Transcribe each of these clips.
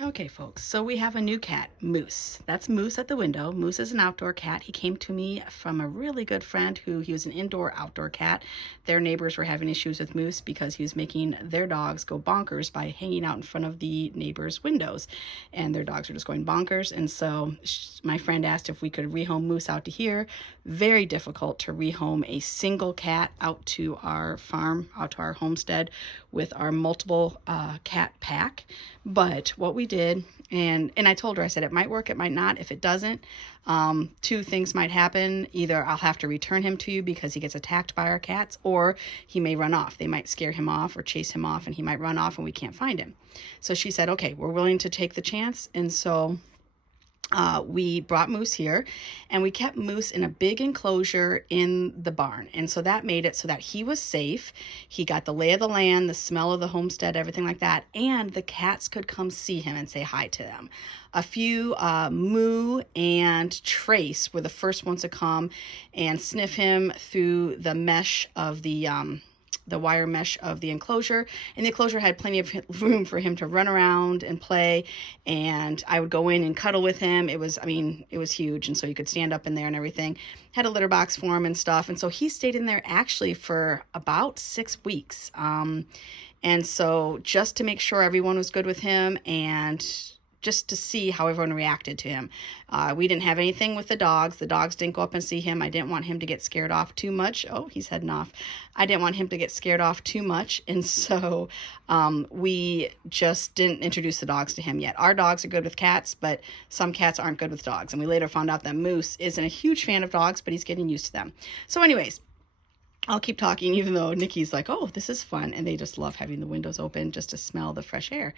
Okay, folks, so we have a new cat, Moose. That's Moose at the window. Moose is an outdoor cat. He came to me from a really good friend who he was an indoor-outdoor cat. Their neighbors were having issues with Moose because he was making their dogs go bonkers by hanging out in front of the neighbors' windows. And their dogs were just going bonkers. And so my friend asked if we could rehome Moose out to here. Very difficult to rehome a single cat out to our farm, out to our homestead with our multiple cat pack. But what we did, and I told her, I said, it might work, it might not. If it doesn't, two things might happen. Either I'll have to return him to you because he gets attacked by our cats, or he may run off. They might scare him off or chase him off, and he might run off and we can't find him. So she said, okay, we're willing to take the chance. And so we brought Moose here, and we kept Moose in a big enclosure in the barn. And so that made it so that he was safe. He got the lay of the land, the smell of the homestead, everything like that. And the cats could come see him and say hi to them. A few, Moo and Trace were the first ones to come and sniff him through the mesh of the wire mesh of the enclosure, and the enclosure had plenty of room for him to run around and play, and I would go in and cuddle with him. It was, I mean, it was huge, and so you could stand up in there and everything. Had a litter box for him and stuff, and so he stayed in there actually for about 6 weeks. And so just to make sure everyone was good with him, and just to see how everyone reacted to him. We didn't have anything with the dogs. The dogs didn't go up and see him. I didn't want him to get scared off too much. Oh, he's heading off. I didn't want him to get scared off too much. And so we just didn't introduce the dogs to him yet. Our dogs are good with cats, but some cats aren't good with dogs. And we later found out that Moose isn't a huge fan of dogs, but he's getting used to them. So anyways, I'll keep talking even though Nikki's like, oh, this is fun. And they just love having the windows open just to smell the fresh air.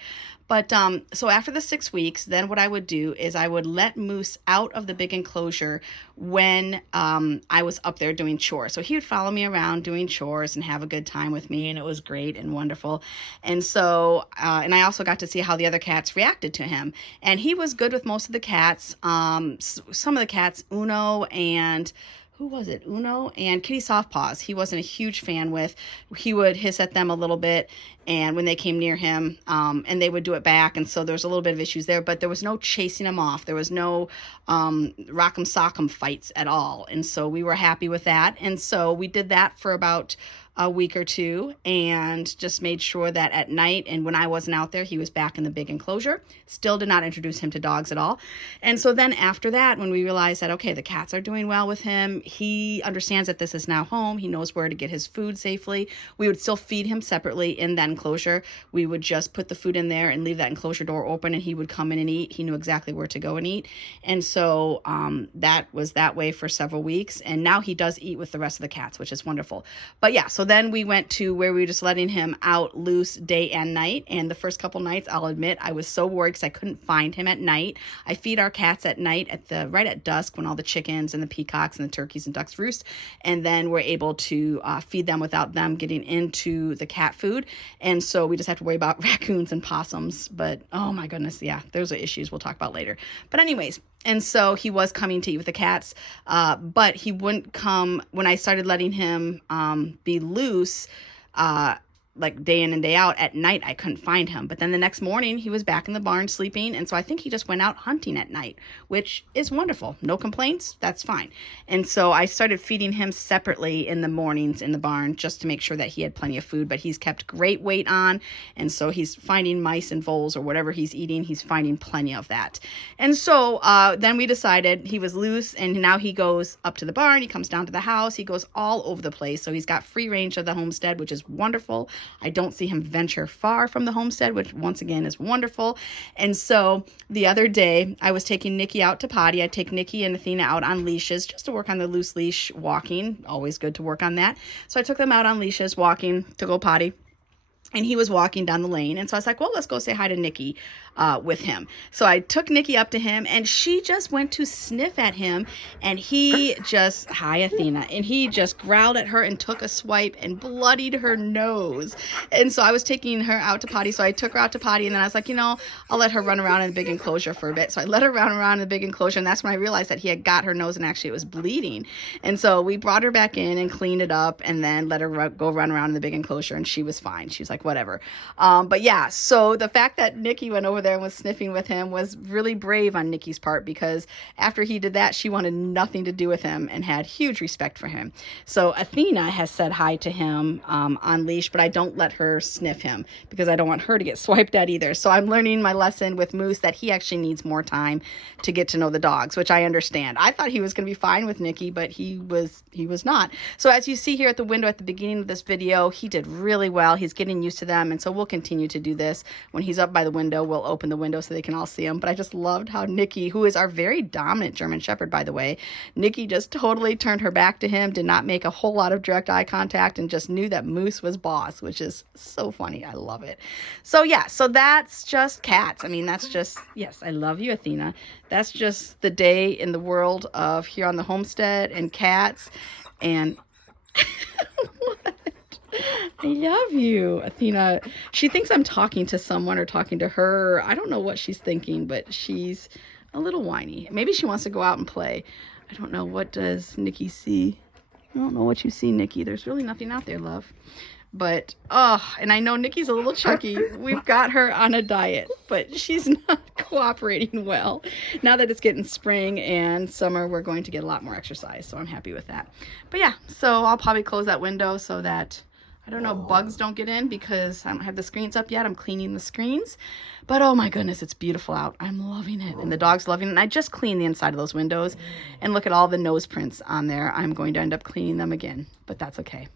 But so after the 6 weeks, then what I would do is I would let Moose out of the big enclosure when I was up there doing chores. So he would follow me around doing chores and have a good time with me. And it was great and wonderful. And so, and I also got to see how the other cats reacted to him. And he was good with most of the cats. Some of the cats, Uno and who was it? Uno and Kitty Softpaws. He wasn't a huge fan with. He would hiss at them a little bit, and when they came near him, and they would do it back. And so there was a little bit of issues there, but there was no chasing them off. There was no rock'em sock'em fights at all. And so we were happy with that. And so we did that for about a week or two and just made sure that at night and when I wasn't out there, he was back in the big enclosure. Still did not introduce him to dogs at all. And so then after that, when we realized that, okay, the cats are doing well with him, he understands that this is now home. He knows where to get his food safely. We would still feed him separately in that enclosure. We would just put the food in there and leave that enclosure door open, and he would come in and eat. He knew exactly where to go and eat. And so that was that way for several weeks. And now he does eat with the rest of the cats, which is wonderful. But yeah, so then we went to where we were just letting him out loose day and night. And the first couple nights, I'll admit, I was so worried because I couldn't find him at night. I feed our cats at night right at dusk when all the chickens and the peacocks and the turkeys and ducks roost. And then we're able to feed them without them getting into the cat food. And so we just have to worry about raccoons and possums. But oh my goodness, yeah, those are issues we'll talk about later. But anyways, and so he was coming to eat with the cats, but he wouldn't come when I started letting him be loose, like day in and day out. At night I couldn't find him, but then the next morning he was back in the barn sleeping, and so I think he just went out hunting at night, which is wonderful. No complaints, that's fine. And so I started feeding him separately in the mornings in the barn just to make sure that he had plenty of food, but he's kept great weight on, and so he's finding mice and voles or whatever he's eating, he's finding plenty of that. And so then we decided he was loose, and now he goes up to the barn, he comes down to the house, he goes all over the place. So he's got free range of the homestead, which is wonderful. I don't see him venture far from the homestead, which once again is wonderful. And so the other day I was taking Nikki out to potty. I take Nikki and Athena out on leashes just to work on the loose leash walking. Always good to work on that. So I took them out on leashes walking to go potty. And he was walking down the lane. And so I was like, well, let's go say hi to Nikki with him. So I took Nikki up to him, and she just went to sniff at him. And he just, hi, Athena. And he just growled at her and took a swipe and bloodied her nose. And so I was taking her out to potty. So I took her out to potty, and then I was like, I'll let her run around in the big enclosure for a bit. So I let her run around in the big enclosure. And that's when I realized that he had got her nose and actually it was bleeding. And so we brought her back in and cleaned it up and then let her go run around in the big enclosure. And she was fine. She was like, whatever. But yeah, so the fact that Nikki went over there and was sniffing with him was really brave on Nikki's part, because after he did that, she wanted nothing to do with him and had huge respect for him. So Athena has said hi to him on leash, but I don't let her sniff him because I don't want her to get swiped at either. So I'm learning my lesson with Moose that he actually needs more time to get to know the dogs, which I understand. I thought he was going to be fine with Nikki, but he was not. So as you see here at the window at the beginning of this video, he did really well. He's getting used to them, and so we'll continue to do this. When he's up by the window, we'll open the window so they can all see him. But I just loved how Nikki, who is our very dominant German Shepherd, by the way, Nikki just totally turned her back to him, did not make a whole lot of direct eye contact, and just knew that Moose was boss, which is so funny. I love it. So yeah, so that's just cats. I mean, that's just, yes, I love you, Athena. That's just the day in the world of here on the homestead and cats. And what? I love you, Athena. She thinks I'm talking to someone or talking to her. I don't know what she's thinking, but she's a little whiny. Maybe she wants to go out and play. I don't know. What does Nikki see? I don't know what you see, Nikki. There's really nothing out there, love. But, oh, and I know Nikki's a little chunky. We've got her on a diet, but she's not cooperating well. Now that it's getting spring and summer, we're going to get a lot more exercise, so I'm happy with that. But yeah, so I'll probably close that window so that, I don't know, bugs don't get in because I don't have the screens up yet. I'm cleaning the screens. But oh my goodness, it's beautiful out. I'm loving it. And the dog's loving it. And I just cleaned the inside of those windows. And look at all the nose prints on there. I'm going to end up cleaning them again. But that's okay.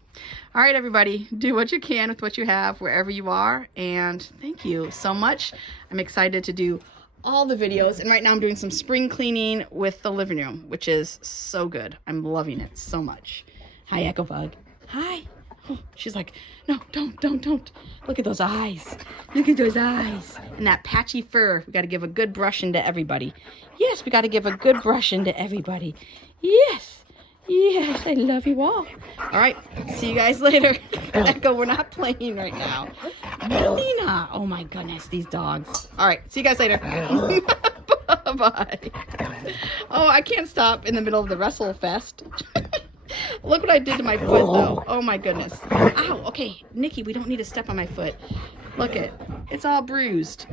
All right, everybody. Do what you can with what you have wherever you are. And thank you so much. I'm excited to do all the videos. And right now I'm doing some spring cleaning with the living room, which is so good. I'm loving it so much. Hi, Echo Bug. Hi. Oh, she's like, no, don't. Look at those eyes. Look at those eyes. And that patchy fur. We got to give a good brush into everybody. Yes, we got to give a good brush into everybody. Yes. Yes, I love you all. All right, see you guys later. Echo, we're not playing right now. Melina. Oh my goodness, these dogs. All right, see you guys later. Bye-bye. Oh, I can't stop in the middle of the wrestle fest. Look what I did to my foot, though. Oh, my goodness. Ow, okay. Nikki, we don't need to step on my foot. Look it. It's all bruised.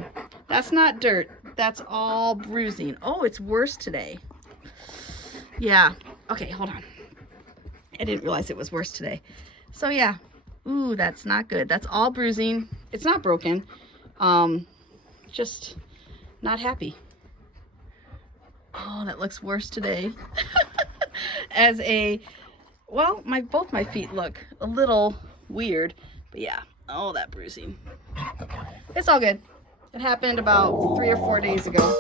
That's not dirt. That's all bruising. Oh, it's worse today. Yeah. Okay, hold on. I didn't realize it was worse today. So, yeah. Ooh, that's not good. That's all bruising. It's not broken. Just not happy. Oh, that looks worse today. As a... Well, both my feet look a little weird, but yeah. Oh, that bruising. It's all good. It happened about 3 or 4 days ago.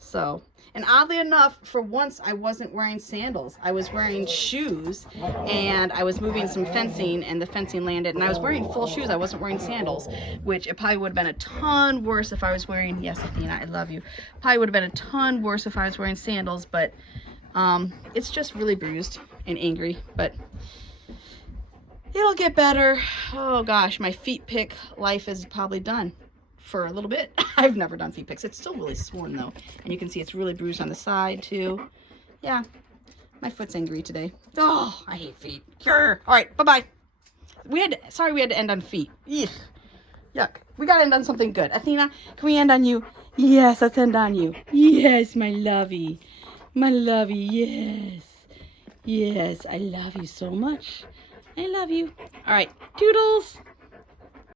So, and oddly enough, for once I wasn't wearing sandals. I was wearing shoes, and I was moving some fencing, and the fencing landed, and I was wearing full shoes. I wasn't wearing sandals, which it probably would have been a ton worse if I was wearing, yes, Athena, I love you. Probably would have been a ton worse if I was wearing sandals, but it's just really bruised and angry, but it'll get better. Oh gosh, my feet pick life is probably done for a little bit. I've never done feet picks. It's still really swollen though, and you can see it's really bruised on the side too. Yeah, my foot's angry today. Oh, I hate feet. Grr. All right, bye-bye. Sorry we had to end on feet. Ugh. Yuck. We gotta end on something good. Athena, can we end on you? Yes, let's end on you. Yes, my lovey. My lovey, yes. Yes, I love you so much. I love you. All right, toodles.